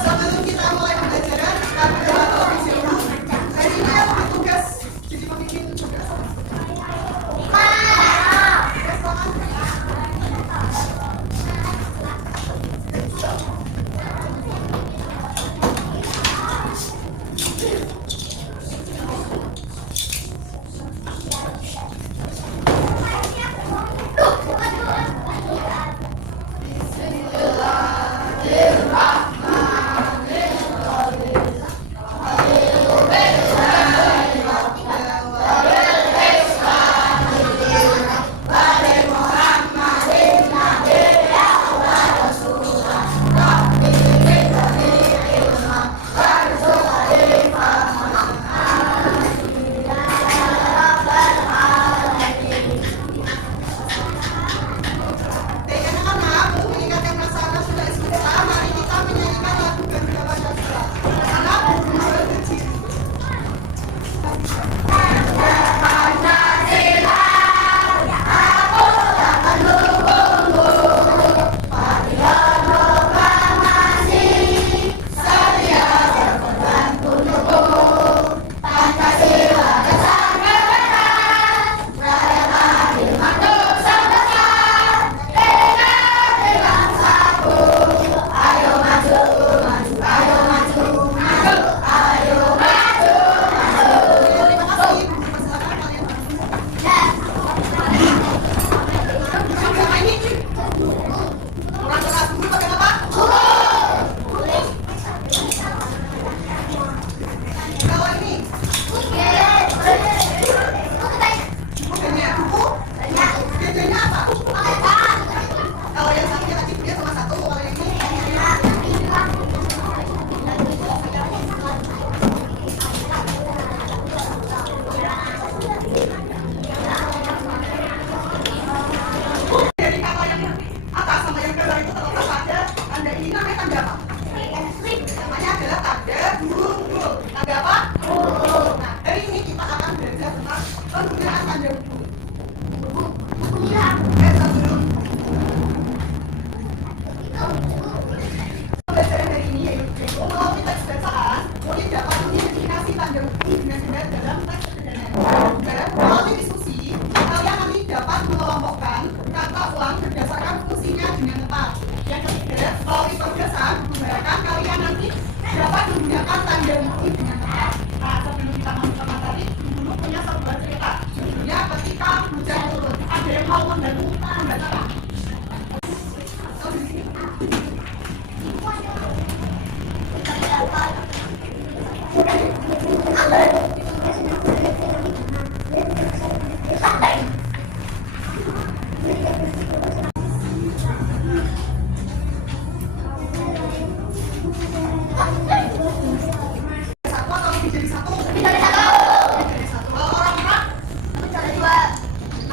Sebelum kita mulai pembelajaran, kami berdoa terlebih dahulu. Hari ini aku bertugas jadi pemimpin juga.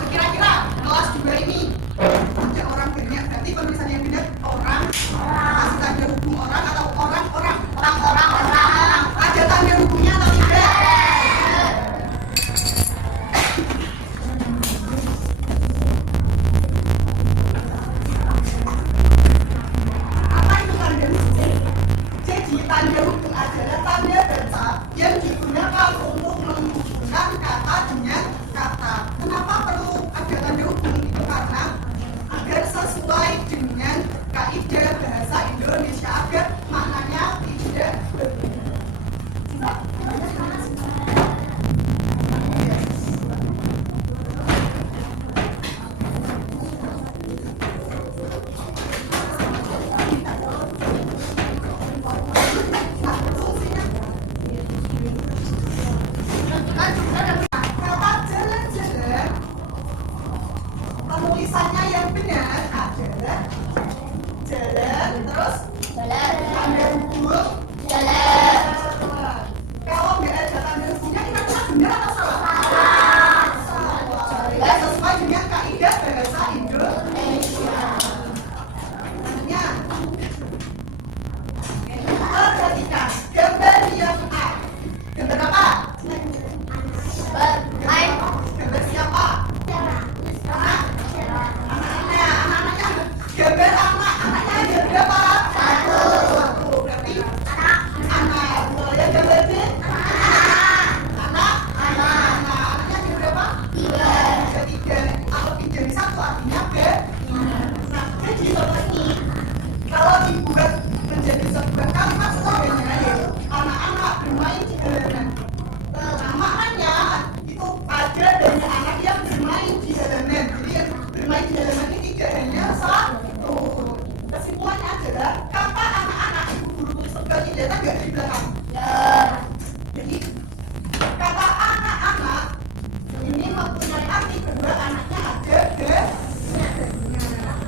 Kira-kira kelas 2 ini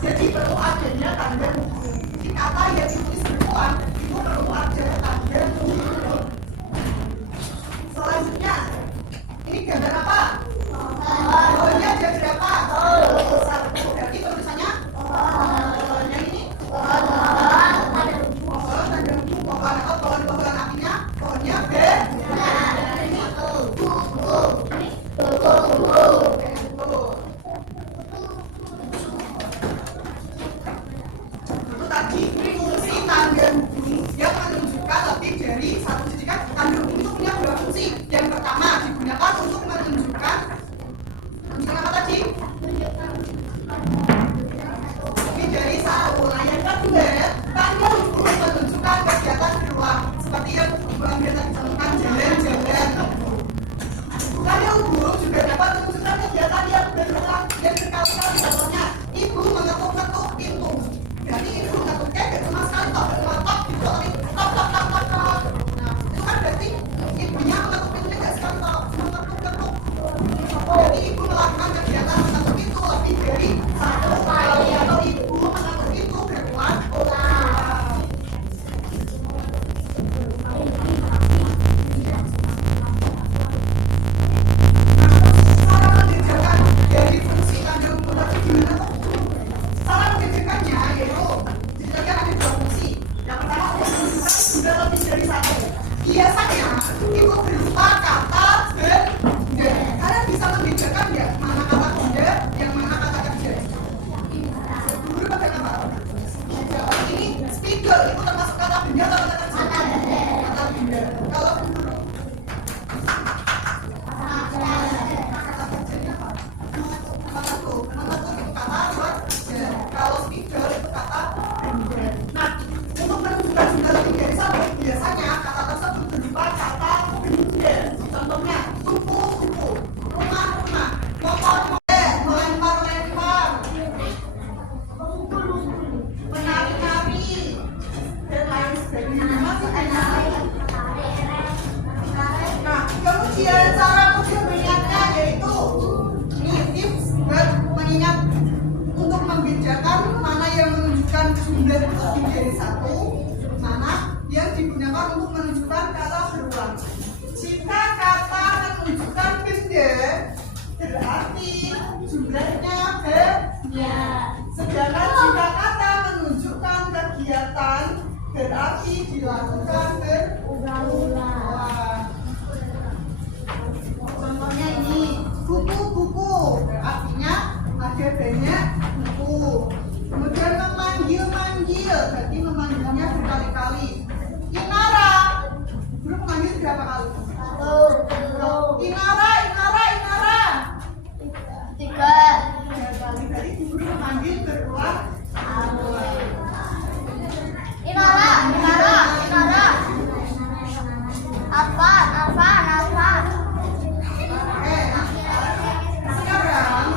Jadi perlu adanya tanda hubung. Di kata yang ditulis berulang itu perlu ada tanda hubung. Selanjutnya, ini gambar apa? Pohonnya ada berapa? Satu. Berarti tulisannya pohonnya ini pohon tanda hubung. Pohon atau pohon artinya pohonnya ini tadi fungsi tanda hubung yang menunjukkan lebih dari satu sisi. Kan tanda hubung itu punya dua fungsi. Yang pertama digunakan untuk menunjukkan apa tadi? Lebih dari satu. Nah, yang kedua tanda hubung menunjukkan kegiatan berulang seperti yang biasa dicontohkan jalan-jalan. Tanda hubung juga dapat menunjukkan kegiatan yang berulang yang berkali-kali. Contohnya, ibu mengetuk-ketuk pintu. Berarti ibu mengetuknya gak cuma sekali tok, tok gitu, tapi tok. Nah, itu kan berarti ibunya mengetuk pintunya gak sekali tok, mengetuk-ketuk. Berarti ibu melakukan kegiatan mengetuk pintu lebih dari satu kali atau ibu mengetuk pintu berulang-ulang. Dari fungsi tanda hubung tadi gimana tuh? Cara mengerjakannya yaitu sebenarnya ada dua fungsi. Yang pertama untuk menunjukkan sudah lebih dari satu. Biasanya itu berupa kata benda. Kalian bisa membedakan ya mana kata benda yang mana kata kerja? Guru pakai apa? Ini speaker itu termasuk kata benda atau kata kerja? Kata benda. Kalau guru kalau speaker itu kata benda. Nah, untuk menunjukkan sudah lebih dari satu, biasanya kata tersebut berupa kata benda. Contohnya, suku, rumah, motor, melempar, menari, dan lain sebagainya. Nah, kemudian cara untuk mengingatnya yaitu ini tips buat mengingat untuk membedakan mana yang menunjukkan jumlah lebih dari satu, mana yang digunakan untuk menunjukkan kata berulang. Jika kata menunjukkan benda, berarti jumlahnya banyak. Sedangkan jika kata menunjukkan kegiatan, berarti dilakukan berulang-ulang. Contohnya ini buku, artinya ada banyak buku. Kemudian memanggil, berarti memanggilnya berkali-kali. Inara, guru memanggil berapa kali? Inara. 3 kali. Berarti guru memanggil berulang-ulang. Inara. Afan. Sekarang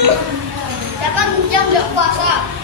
Siapa yang nggak puasa?